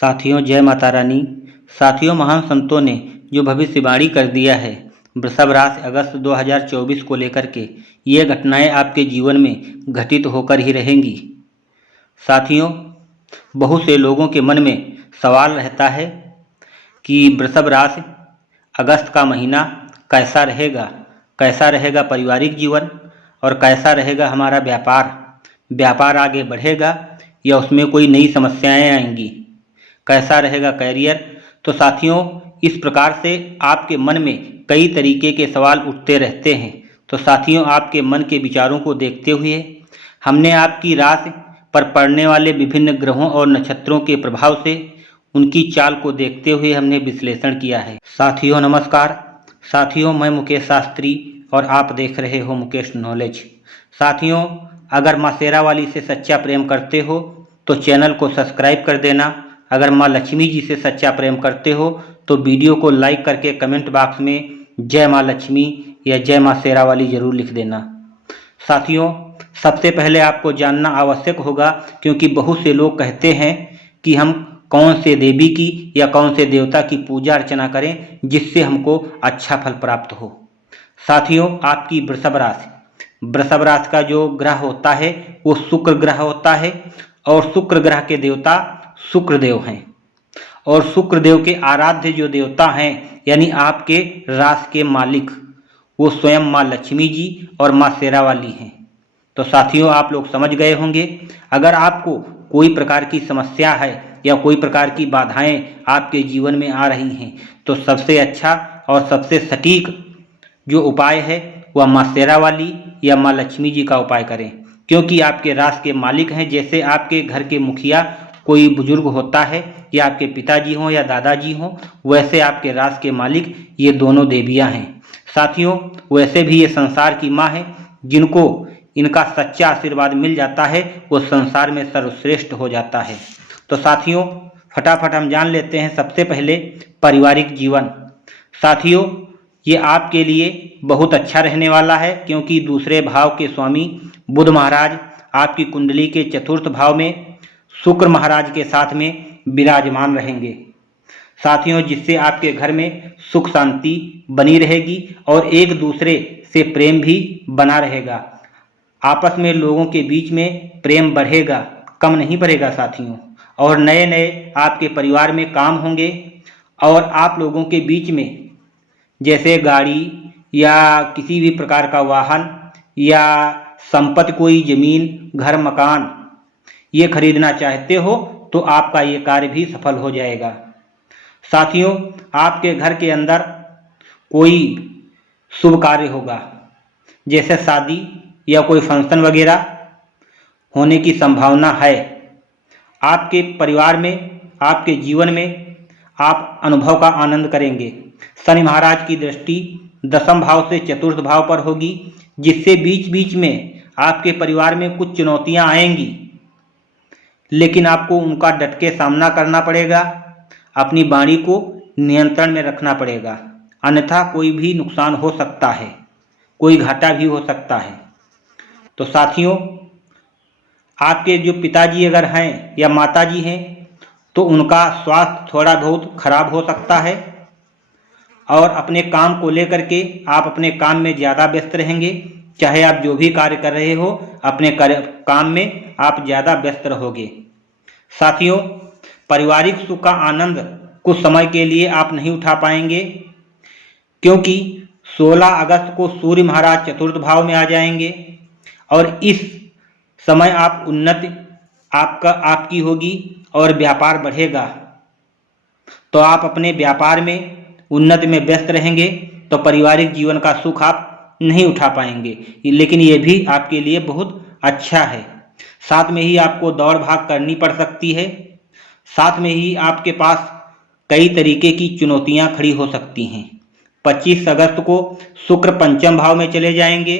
साथियों, जय माता रानी। साथियों, महान संतों ने जो भविष्यवाणी कर दिया है वृषभ राशि अगस्त 2024 को लेकर के, ये घटनाएं आपके जीवन में घटित होकर ही रहेंगी। साथियों, बहुत से लोगों के मन में सवाल रहता है कि वृषभ राशि अगस्त का महीना कैसा रहेगा पारिवारिक जीवन, और कैसा रहेगा हमारा व्यापार आगे बढ़ेगा या उसमें कोई नई समस्याएं आएंगी, कैसा रहेगा कैरियर। तो साथियों, इस प्रकार से आपके मन में कई तरीके के सवाल उठते रहते हैं। तो साथियों, आपके मन के विचारों को देखते हुए हमने आपकी राशि पर पड़ने वाले विभिन्न ग्रहों और नक्षत्रों के प्रभाव से उनकी चाल को देखते हुए हमने विश्लेषण किया है। साथियों नमस्कार। साथियों, मैं मुकेश शास्त्री और आप देख रहे हो मुकेश नॉलेज। साथियों, अगर माँ शेरावाली से सच्चा प्रेम करते हो तो चैनल को सब्सक्राइब कर देना। अगर माँ लक्ष्मी जी से सच्चा प्रेम करते हो तो वीडियो को लाइक करके कमेंट बॉक्स में जय माँ लक्ष्मी या जय माँ शेरावाली जरूर लिख देना। साथियों, सबसे पहले आपको जानना आवश्यक होगा, क्योंकि बहुत से लोग कहते हैं कि हम कौन से देवी की या कौन से देवता की पूजा अर्चना करें जिससे हमको अच्छा फल प्राप्त हो। साथियों, आपकी वृषभ राशि का जो ग्रह होता है वो शुक्र ग्रह होता है, और शुक्र ग्रह के देवता शुक्रदेव हैं, और शुक्रदेव के आराध्य जो देवता हैं यानी आपके राशि के मालिक वो स्वयं माँ लक्ष्मी जी और माँ शेरावाली हैं। तो साथियों, आप लोग समझ गए होंगे। अगर आपको कोई प्रकार की समस्या है या कोई प्रकार की बाधाएं आपके जीवन में आ रही हैं तो सबसे अच्छा और सबसे सटीक जो उपाय है वह माँ शेरावाली या माँ लक्ष्मी जी का उपाय करें, क्योंकि आपके राशि के मालिक हैं। जैसे आपके घर के मुखिया कोई बुजुर्ग होता है या आपके पिताजी हों या दादाजी हों, वैसे आपके राशि के मालिक ये दोनों देवियां हैं। साथियों, वैसे भी ये संसार की माँ है, जिनको इनका सच्चा आशीर्वाद मिल जाता है वो संसार में सर्वश्रेष्ठ हो जाता है। तो साथियों, फटाफट हम जान लेते हैं सबसे पहले पारिवारिक जीवन। साथियों, ये आपके लिए बहुत अच्छा रहने वाला है, क्योंकि दूसरे भाव के स्वामी बुध महाराज आपकी कुंडली के चतुर्थ भाव में शुक्र महाराज के साथ में विराजमान रहेंगे। साथियों, जिससे आपके घर में सुख शांति बनी रहेगी और एक दूसरे से प्रेम भी बना रहेगा। आपस में लोगों के बीच में प्रेम बढ़ेगा, कम नहीं बढ़ेगा साथियों। और नए नए आपके परिवार में काम होंगे, और आप लोगों के बीच में जैसे गाड़ी या किसी भी प्रकार का वाहन या संपत्ति, कोई जमीन घर मकान ये खरीदना चाहते हो तो आपका ये कार्य भी सफल हो जाएगा। साथियों, आपके घर के अंदर कोई शुभ कार्य होगा, जैसे शादी या कोई फंक्शन वगैरह होने की संभावना है। आपके परिवार में, आपके जीवन में आप अनुभव का आनंद करेंगे। शनि महाराज की दृष्टि दशम भाव से चतुर्थ भाव पर होगी, जिससे बीच बीच में आपके परिवार में कुछ चुनौतियां आएंगी, लेकिन आपको उनका डट के सामना करना पड़ेगा। अपनी वाणी को नियंत्रण में रखना पड़ेगा, अन्यथा कोई भी नुकसान हो सकता है, कोई घाटा भी हो सकता है। तो साथियों, आपके जो पिताजी अगर हैं या माताजी हैं तो उनका स्वास्थ्य थोड़ा बहुत खराब हो सकता है, और अपने काम को लेकर के आप अपने काम में ज़्यादा व्यस्त रहेंगे। चाहे आप जो भी कार्य कर रहे हो, अपने काम में आप ज़्यादा व्यस्त रहोगे। साथियों, पारिवारिक सुख का आनंद कुछ समय के लिए आप नहीं उठा पाएंगे, क्योंकि 16 अगस्त को सूर्य महाराज चतुर्थ भाव में आ जाएंगे, और इस समय आप उन्नति आपकी होगी और व्यापार बढ़ेगा। तो आप अपने व्यापार में उन्नति में व्यस्त रहेंगे, तो पारिवारिक जीवन का सुख आप नहीं उठा पाएंगे, लेकिन ये भी आपके लिए बहुत अच्छा है। साथ में ही आपको दौड़ भाग करनी पड़ सकती है, साथ में ही आपके पास कई तरीके की चुनौतियां खड़ी हो सकती हैं। 25 अगस्त को शुक्र पंचम भाव में चले जाएंगे,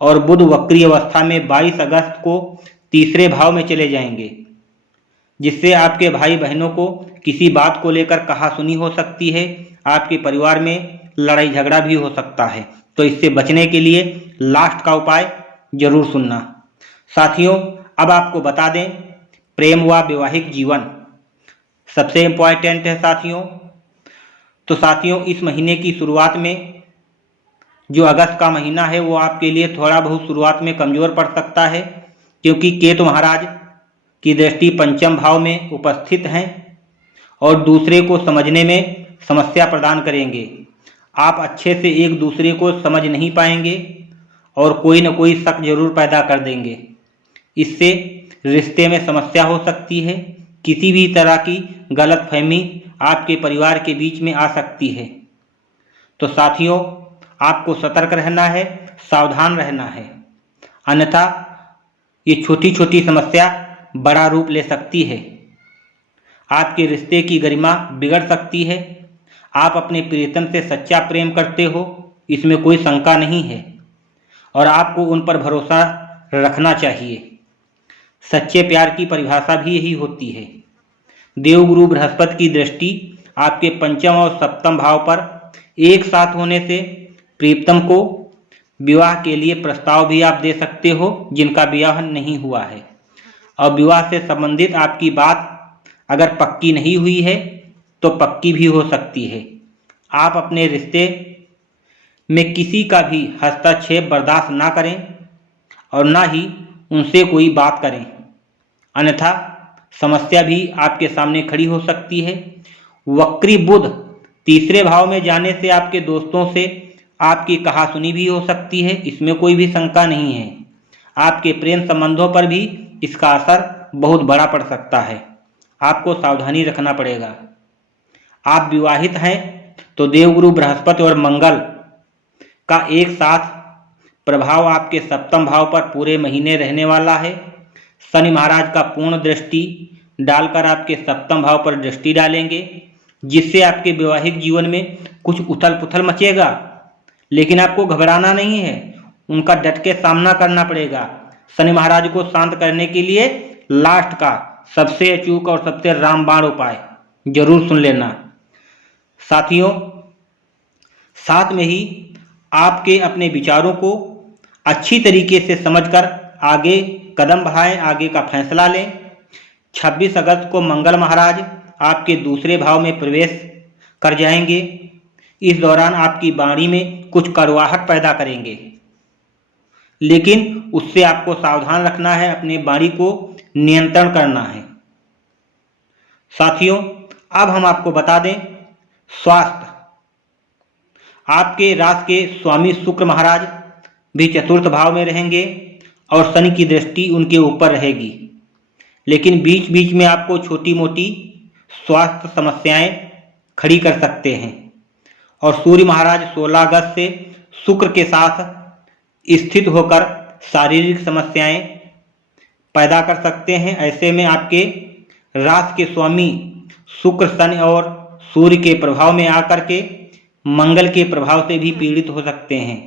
और बुध वक्री अवस्था में 22 अगस्त को तीसरे भाव में चले जाएंगे, जिससे आपके भाई बहनों को किसी बात को लेकर कहासुनी हो सकती है। आपके परिवार में लड़ाई झगड़ा भी हो सकता है, तो इससे बचने के लिए लास्ट का उपाय जरूर सुनना। साथियों, अब आपको बता दें प्रेम व वैवाहिक जीवन। सबसे इम्पॉर्टेंट है साथियों। तो साथियों, इस महीने की शुरुआत में जो अगस्त का महीना है वो आपके लिए थोड़ा बहुत शुरुआत में कमज़ोर पड़ सकता है, क्योंकि केतु महाराज की दृष्टि पंचम भाव में उपस्थित हैं और दूसरे को समझने में समस्या प्रदान करेंगे। आप अच्छे से एक दूसरे को समझ नहीं पाएंगे और कोई न कोई शक जरूर पैदा कर देंगे। इससे रिश्ते में समस्या हो सकती है। किसी भी तरह की गलतफहमी आपके परिवार के बीच में आ सकती है। तो साथियों, आपको सतर्क रहना है, सावधान रहना है, अन्यथा ये छोटी छोटी समस्या बड़ा रूप ले सकती है। आपके रिश्ते की गरिमा बिगड़ सकती है। आप अपने प्रियतम से सच्चा प्रेम करते हो, इसमें कोई शंका नहीं है, और आपको उन पर भरोसा रखना चाहिए। सच्चे प्यार की परिभाषा भी यही होती है। देवगुरु बृहस्पति की दृष्टि आपके पंचम और सप्तम भाव पर एक साथ होने से प्रियतम को विवाह के लिए प्रस्ताव भी आप दे सकते हो जिनका विवाह नहीं हुआ है। और विवाह से संबंधित आपकी बात अगर पक्की नहीं हुई है तो पक्की भी हो सकती है। आप अपने रिश्ते में किसी का भी हस्तक्षेप बर्दाश्त ना करें और ना ही उनसे कोई बात करें, अन्यथा समस्या भी आपके सामने खड़ी हो सकती है। वक्री बुध तीसरे भाव में जाने से आपके दोस्तों से आपकी कहासुनी भी हो सकती है, इसमें कोई भी शंका नहीं है। आपके प्रेम संबंधों पर भी इसका असर बहुत बड़ा पड़ सकता है। आपको सावधानी रखना पड़ेगा। आप विवाहित हैं तो देवगुरु बृहस्पति और मंगल का एक साथ प्रभाव आपके सप्तम भाव पर पूरे महीने रहने वाला है। शनि महाराज का पूर्ण दृष्टि डालकर आपके सप्तम भाव पर दृष्टि डालेंगे, जिससे आपके वैवाहिक जीवन में कुछ उथल पुथल मचेगा, लेकिन आपको घबराना नहीं है, उनका डट के सामना करना पड़ेगा। शनि महाराज को शांत करने के लिए लास्ट का सबसे अचूक और सबसे रामबाण उपाय जरूर सुन लेना। साथियों, साथ में ही आपके अपने विचारों को अच्छी तरीके से समझकर आगे कदम बढ़ाएं, आगे का फैसला लें। 26 अगस्त को मंगल महाराज आपके दूसरे भाव में प्रवेश कर जाएंगे। इस दौरान आपकी वाणी में कुछ कड़वाहट पैदा करेंगे, लेकिन उससे आपको सावधान रखना है, अपने वाणी को नियंत्रण करना है। साथियों, अब हम आपको बता दें स्वास्थ्य। आपके राशि के स्वामी शुक्र महाराज भी चतुर्थ भाव में रहेंगे और शनि की दृष्टि उनके ऊपर रहेगी, लेकिन बीच बीच में आपको छोटी मोटी स्वास्थ्य समस्याएं खड़ी कर सकते हैं। और सूर्य महाराज 16 अगस्त से शुक्र के साथ स्थित होकर शारीरिक समस्याएं पैदा कर सकते हैं। ऐसे में आपके राशि के स्वामी शुक्र, शनि और सूर्य के प्रभाव में आकर के मंगल के प्रभाव से भी पीड़ित हो सकते हैं।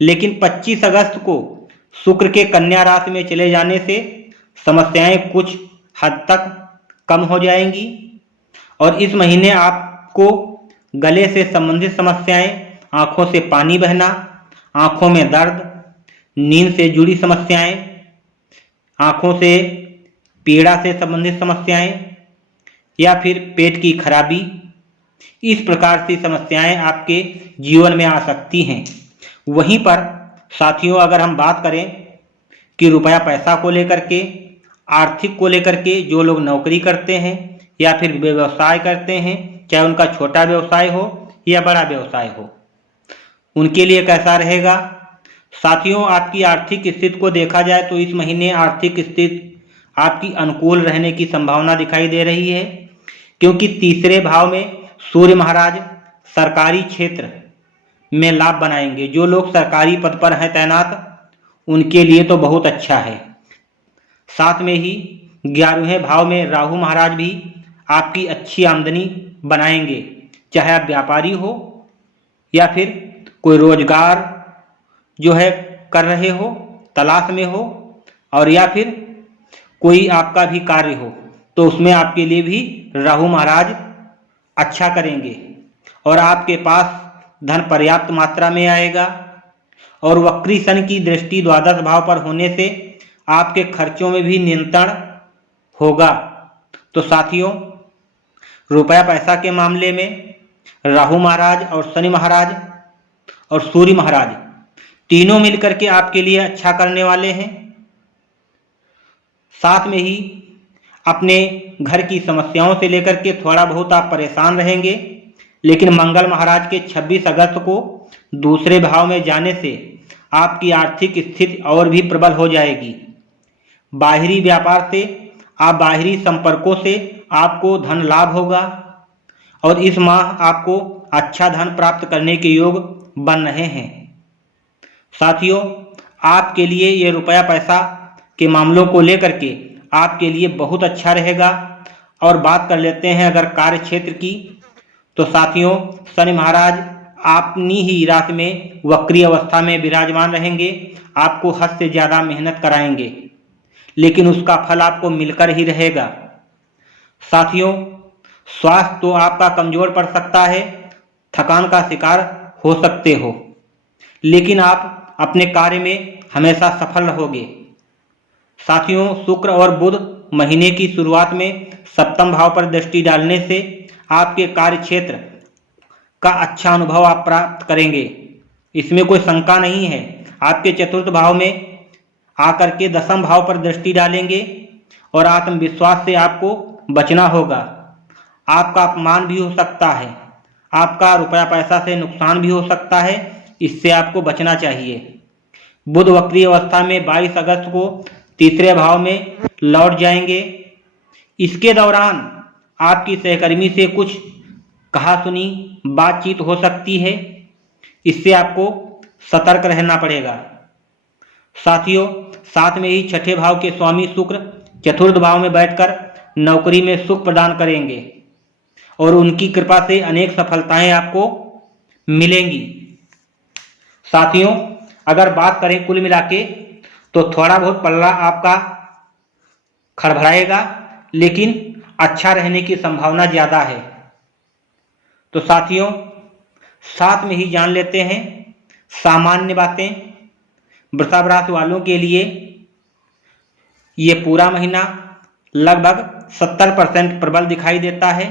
लेकिन 25 अगस्त को शुक्र के कन्या राशि में चले जाने से समस्याएं कुछ हद तक कम हो जाएंगी। और इस महीने आपको गले से संबंधित समस्याएं, आंखों से पानी बहना, आंखों में दर्द, नींद से जुड़ी समस्याएं, आंखों से पीड़ा से संबंधित समस्याएं या फिर पेट की खराबी, इस प्रकार की समस्याएं आपके जीवन में आ सकती हैं। वहीं पर साथियों, अगर हम बात करें कि रुपया पैसा को लेकर के, आर्थिक को लेकर के, जो लोग नौकरी करते हैं या फिर व्यवसाय करते हैं, चाहे उनका छोटा व्यवसाय हो या बड़ा व्यवसाय हो, उनके लिए कैसा रहेगा। साथियों, आपकी आर्थिक स्थिति को देखा जाए तो इस महीने आर्थिक स्थिति आपकी अनुकूल रहने की संभावना दिखाई दे रही है, क्योंकि तीसरे भाव में सूर्य महाराज सरकारी क्षेत्र में लाभ बनाएंगे। जो लोग सरकारी पद पर हैं तैनात, उनके लिए तो बहुत अच्छा है। साथ में ही 11वें भाव में राहु महाराज भी आपकी अच्छी आमदनी बनाएंगे, चाहे आप व्यापारी हो या फिर कोई रोजगार जो है कर रहे हो, तलाश में हो, और या फिर कोई आपका भी कार्य हो, तो उसमें आपके लिए भी राहु महाराज अच्छा करेंगे और आपके पास धन पर्याप्त मात्रा में आएगा। और वक्री शनि की दृष्टि द्वादश भाव पर होने से आपके खर्चों में भी नियंत्रण होगा। तो साथियों, रुपया पैसा के मामले में राहु महाराज और शनि महाराज और सूर्य महाराज तीनों मिलकर के आपके लिए अच्छा करने वाले हैं। साथ में ही अपने घर की समस्याओं से लेकर के थोड़ा बहुत आप परेशान रहेंगे, लेकिन मंगल महाराज के 26 अगस्त को दूसरे भाव में जाने से आपकी आर्थिक स्थिति और भी प्रबल हो जाएगी। बाहरी व्यापार से, आप बाहरी संपर्कों से आपको धन लाभ होगा और इस माह आपको अच्छा धन प्राप्त करने के योग बन रहे हैं। साथियों, आपके लिए ये रुपया पैसा के मामलों को लेकर के आपके लिए बहुत अच्छा रहेगा। और बात कर लेते हैं अगर कार्य क्षेत्र की, तो साथियों, शनि महाराज अपनी ही राशि में वक्री अवस्था में विराजमान रहेंगे। आपको हद से ज़्यादा मेहनत कराएंगे, लेकिन उसका फल आपको मिलकर ही रहेगा। साथियों, स्वास्थ्य तो आपका कमजोर पड़ सकता है, थकान का शिकार हो सकते हो, लेकिन आप अपने कार्य में हमेशा सफल रहोगे। साथियों, शुक्र और बुध महीने की शुरुआत में सप्तम भाव पर दृष्टि डालने से आपके कार्य क्षेत्र का अच्छा अनुभव आप प्राप्त करेंगे, इसमें कोई शंका नहीं है। आपके चतुर्थ भाव में आकर के दसम भाव पर दृष्टि डालेंगे और आत्मविश्वास से आपको बचना होगा। आपका अपमान भी हो सकता है, आपका रुपया पैसा से नुकसान भी हो सकता है, इससे आपको बचना चाहिए। बुध वक्री अवस्था में 22 अगस्त को तीसरे भाव में लौट जाएंगे। इसके दौरान आपकी सहकर्मी से कुछ कहा सुनी बातचीत हो सकती है, इससे आपको सतर्क रहना पड़ेगा। साथियों, साथ में ही छठे भाव के स्वामी शुक्र चतुर्थ भाव में बैठकर नौकरी में सुख प्रदान करेंगे और उनकी कृपा से अनेक सफलताएं आपको मिलेंगी। साथियों, अगर बात करें कुल मिला के, तो थोड़ा बहुत पल्ला आपका खड़बड़ाएगा, लेकिन अच्छा रहने की संभावना ज़्यादा है। तो साथियों, साथ में ही जान लेते हैं सामान्य बातें। वृषभ राशि वालों के लिए ये पूरा महीना लगभग 70% प्रबल दिखाई देता है।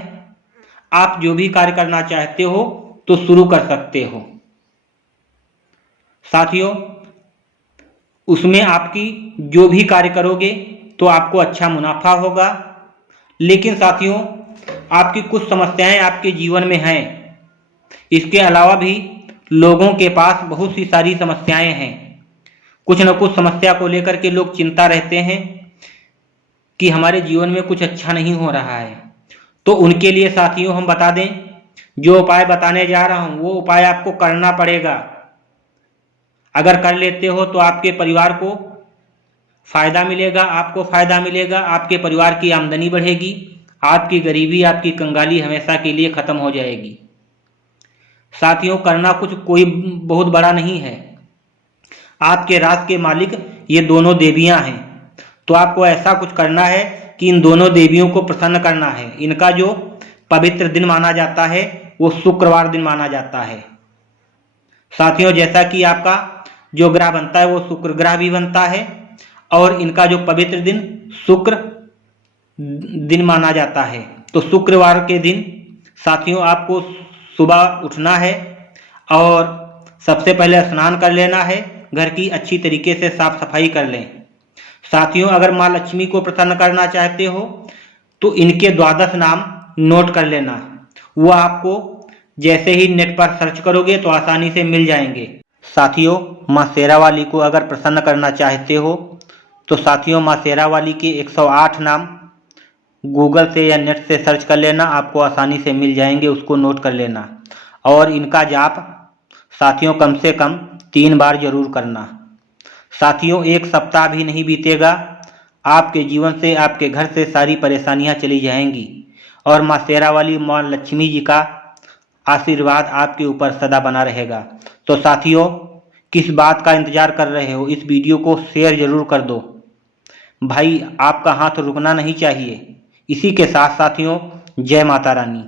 आप जो भी कार्य करना चाहते हो तो शुरू कर सकते हो। साथियों, उसमें आपकी जो भी कार्य करोगे तो आपको अच्छा मुनाफा होगा, लेकिन साथियों, आपकी कुछ समस्याएं आपके जीवन में हैं। इसके अलावा भी लोगों के पास बहुत सी सारी समस्याएं हैं। कुछ न कुछ समस्या को लेकर के लोग चिंता रहते हैं कि हमारे जीवन में कुछ अच्छा नहीं हो रहा है। तो उनके लिए साथियों हम बता दें, जो उपाय बताने जा रहा हूं वो उपाय आपको करना पड़ेगा। अगर कर लेते हो तो आपके परिवार को फायदा मिलेगा, आपको फायदा मिलेगा, आपके परिवार की आमदनी बढ़ेगी, आपकी गरीबी, आपकी कंगाली हमेशा के लिए खत्म हो जाएगी। साथियों, करना कुछ कोई बहुत बड़ा नहीं है। आपके राज के मालिक ये दोनों देवियां हैं, तो आपको ऐसा कुछ करना है कि इन दोनों देवियों को प्रसन्न करना है। इनका जो पवित्र दिन माना जाता है वो शुक्रवार दिन माना जाता है। साथियों, जैसा कि आपका जो ग्रह बनता है वो शुक्र ग्रह भी बनता है और इनका जो पवित्र दिन शुक्र दिन माना जाता है। तो शुक्रवार के दिन साथियों आपको सुबह उठना है और सबसे पहले स्नान कर लेना है, घर की अच्छी तरीके से साफ सफाई कर लें। साथियों, अगर माँ लक्ष्मी को प्रसन्न करना चाहते हो तो इनके 12 नाम नोट कर लेना। वो आपको जैसे ही नेट पर सर्च करोगे तो आसानी से मिल जाएंगे। साथियों, माँ शेरावाली को अगर प्रसन्न करना चाहते हो तो साथियों माँ शेरावाली के 108 नाम गूगल से या नेट से सर्च कर लेना, आपको आसानी से मिल जाएंगे, उसको नोट कर लेना। और इनका जाप साथियों कम से कम 3 बार जरूर करना। साथियों, एक सप्ताह भी नहीं बीतेगा, आपके जीवन से, आपके घर से सारी परेशानियां चली जाएंगी और माँ शेरावाली, माँ लक्ष्मी जी का आशीर्वाद आपके ऊपर सदा बना रहेगा। तो साथियों, किस बात का इंतजार कर रहे हो, इस वीडियो को शेयर जरूर कर दो भाई, आपका हाथ रुकना नहीं चाहिए। इसी के साथ साथियों, जय माता रानी।